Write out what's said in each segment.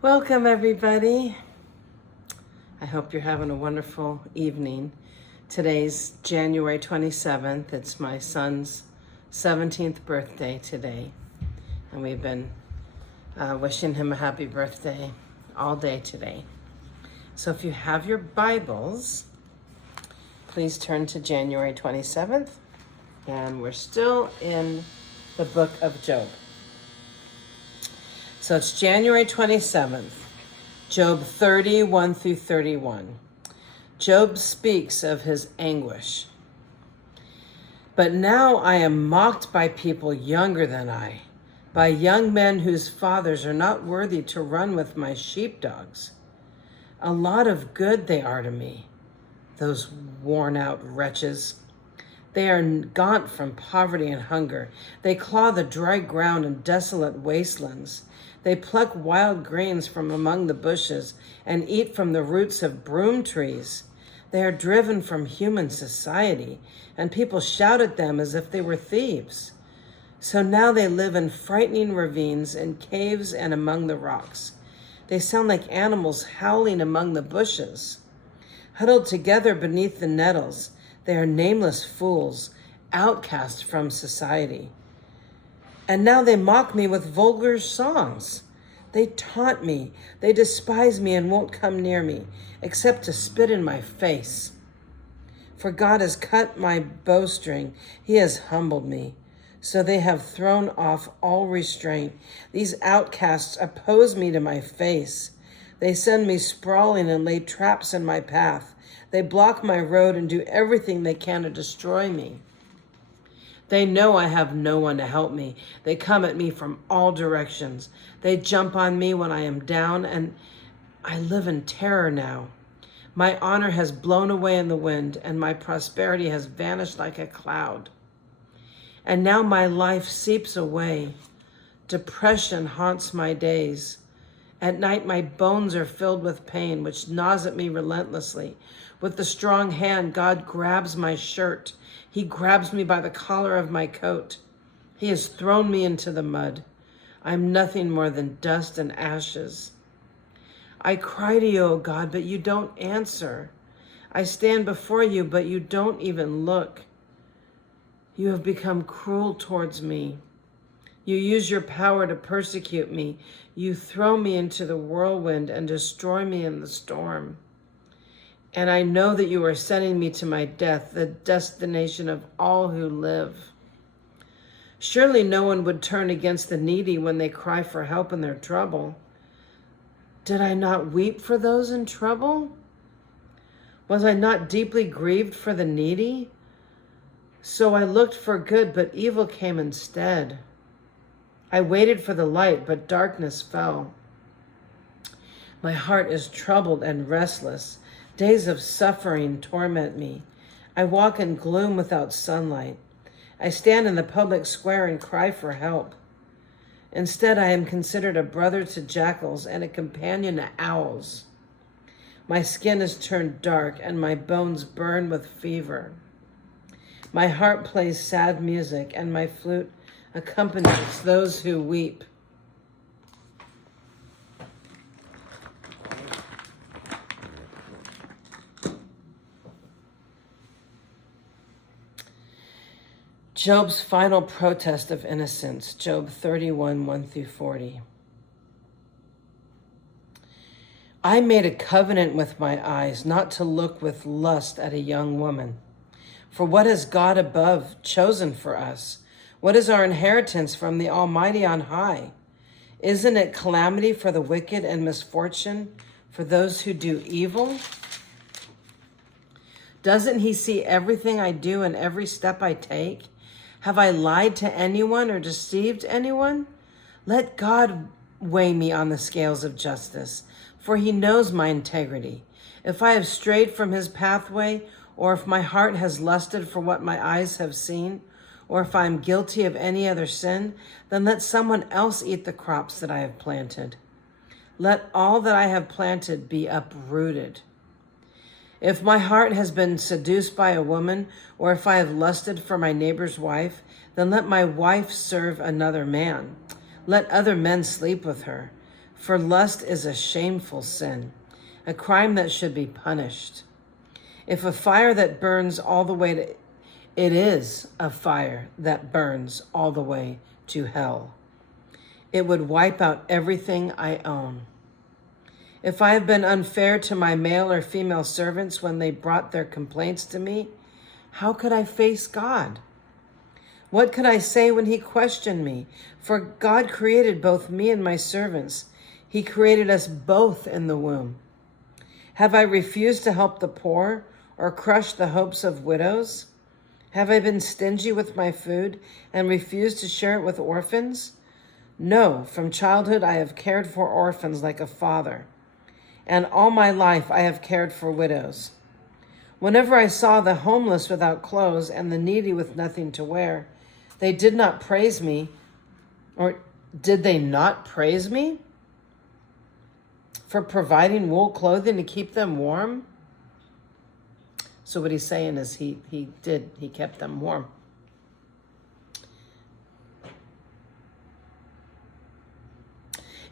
Welcome, everybody. I hope you're having a wonderful evening. Today's January 27th. It's my son's 17th birthday today, and we've been wishing him a happy birthday all day today. So if you have your Bibles, please turn to January 27th, and we're still in the book of Job. So it's January 27th, Job 31 through 31. Job speaks of his anguish. But now I am mocked by people younger than I, by young men whose fathers are not worthy to run with my sheepdogs. A lot of good they are to me, those worn-out wretches. They are gaunt from poverty and hunger. They claw the dry ground in desolate wastelands. They pluck wild grains from among the bushes and eat from the roots of broom trees. They are driven from human society, and people shout at them as if they were thieves. So now they live in frightening ravines, in caves, and among the rocks. They sound like animals howling among the bushes. Huddled together beneath the nettles, they are nameless fools, outcast from society. And now they mock me with vulgar songs. They taunt me, they despise me and won't come near me, except to spit in my face. For God has cut my bowstring, he has humbled me. So they have thrown off all restraint. These outcasts oppose me to my face. They send me sprawling and lay traps in my path. They block my road and do everything they can to destroy me. They know I have no one to help me. They come at me from all directions. They jump on me when I am down, and I live in terror now. My honor has blown away in the wind, and my prosperity has vanished like a cloud. And now my life seeps away. Depression haunts my days. At night, my bones are filled with pain, which gnaws at me relentlessly. With the strong hand, God grabs my shirt. He grabs me by the collar of my coat. He has thrown me into the mud. I'm nothing more than dust and ashes. I cry to you, O God, but you don't answer. I stand before you, but you don't even look. You have become cruel towards me. You use your power to persecute me. You throw me into the whirlwind and destroy me in the storm. And I know that you are sending me to my death, the destination of all who live. Surely no one would turn against the needy when they cry for help in their trouble. Did I not weep for those in trouble? Was I not deeply grieved for the needy? So I looked for good, but evil came instead. I waited for the light, but darkness fell. My heart is troubled and restless. Days of suffering torment me. I walk in gloom without sunlight. I stand in the public square and cry for help. Instead, I am considered a brother to jackals and a companion to owls. My skin is turned dark and my bones burn with fever. My heart plays sad music and my flute accompanies those who weep. Job's final protest of innocence, Job 31, 1 through 40. I made a covenant with my eyes not to look with lust at a young woman. For what has God above chosen for us? What is our inheritance from the Almighty on high? Isn't it calamity for the wicked and misfortune for those who do evil? Doesn't he see everything I do and every step I take? Have I lied to anyone or deceived anyone? Let God weigh me on the scales of justice, for he knows my integrity. If I have strayed from his pathway, or if my heart has lusted for what my eyes have seen, or if I am guilty of any other sin, then let someone else eat the crops that I have planted. Let all that I have planted be uprooted. If my heart has been seduced by a woman, or if I have lusted for my neighbor's wife, then let my wife serve another man. Let other men sleep with her. For lust is a shameful sin, a crime that should be punished. If a fire that burns all the way to, it is a fire that burns all the way to hell. It would wipe out everything I own. If I have been unfair to my male or female servants when they brought their complaints to me, how could I face God? What could I say when he questioned me? For God created both me and my servants. He created us both in the womb. Have I refused to help the poor or crushed the hopes of widows? Have I been stingy with my food and refused to share it with orphans? No, from childhood I have cared for orphans like a father, and all my life I have cared for widows. Whenever I saw the homeless without clothes and the needy with nothing to wear, they did not praise me, or did they not praise me for providing wool clothing to keep them warm? So what he's saying is he kept them warm.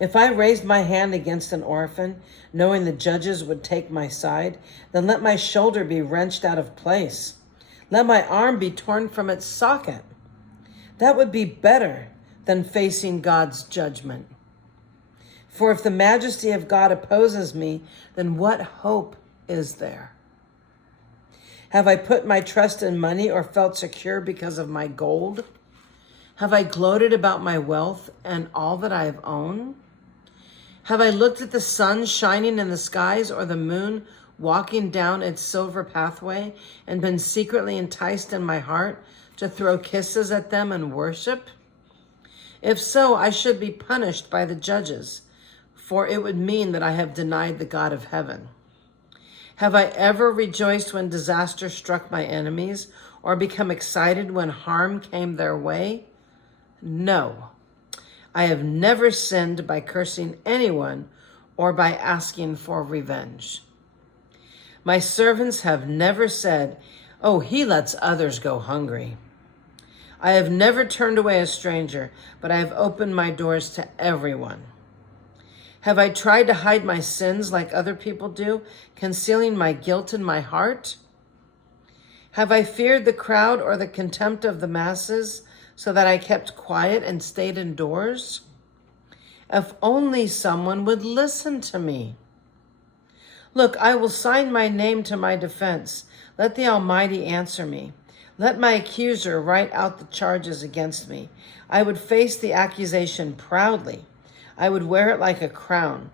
If I raised my hand against an orphan, knowing the judges would take my side, then let my shoulder be wrenched out of place. Let my arm be torn from its socket. That would be better than facing God's judgment. For if the majesty of God opposes me, then what hope is there? Have I put my trust in money or felt secure because of my gold? Have I gloated about my wealth and all that I have owned? Have I looked at the sun shining in the skies or the moon walking down its silver pathway and been secretly enticed in my heart to throw kisses at them and worship? If so, I should be punished by the judges, for it would mean that I have denied the God of heaven. Have I ever rejoiced when disaster struck my enemies or become excited when harm came their way? No. I have never sinned by cursing anyone or by asking for revenge. My servants have never said, "Oh, he lets others go hungry." I have never turned away a stranger, but I have opened my doors to everyone. Have I tried to hide my sins like other people do, concealing my guilt in my heart? Have I feared the crowd or the contempt of the masses, so that I kept quiet and stayed indoors? If only someone would listen to me. Look, I will sign my name to my defense. Let the Almighty answer me. Let my accuser write out the charges against me. I would face the accusation proudly. I would wear it like a crown,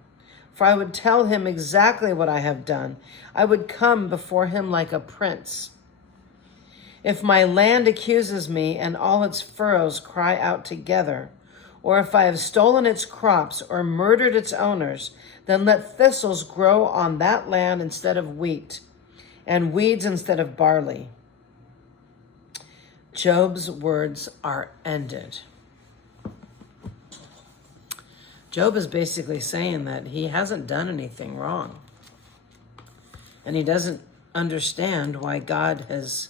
for I would tell him exactly what I have done. I would come before him like a prince. If my land accuses me and all its furrows cry out together, or if I have stolen its crops or murdered its owners, then let thistles grow on that land instead of wheat, and weeds instead of barley. Job's words are ended. Job is basically saying that he hasn't done anything wrong, and he doesn't understand why God has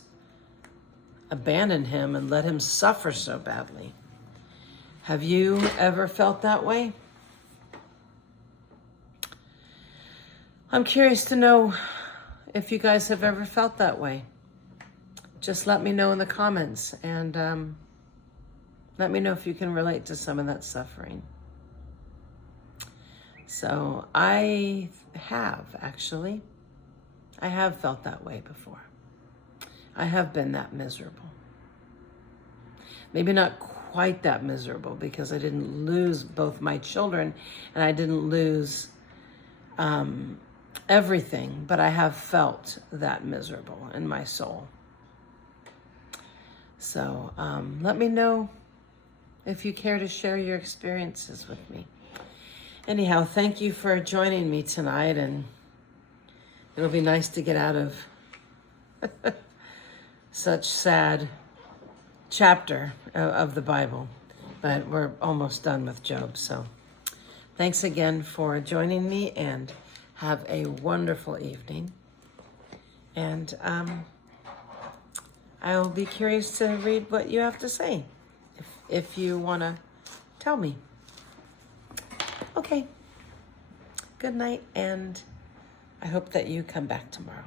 abandoned him and let him suffer so badly. Have you ever felt that way? I'm curious to know if you guys have ever felt that way. Just let me know in the comments, and let me know if you can relate to some of that suffering. So I have felt that way before. I have been that miserable. Maybe not quite that miserable, because I didn't lose both my children and I didn't lose everything, but I have felt that miserable in my soul. So let me know if you care to share your experiences with me. Anyhow, thank you for joining me tonight, and it'll be nice to get out of such sad chapter of the Bible, but we're almost done with Job. So thanks again for joining me, and have a wonderful evening. And I'll be curious to read what you have to say, if you want to tell me. Okay, good night, and I hope that you come back tomorrow.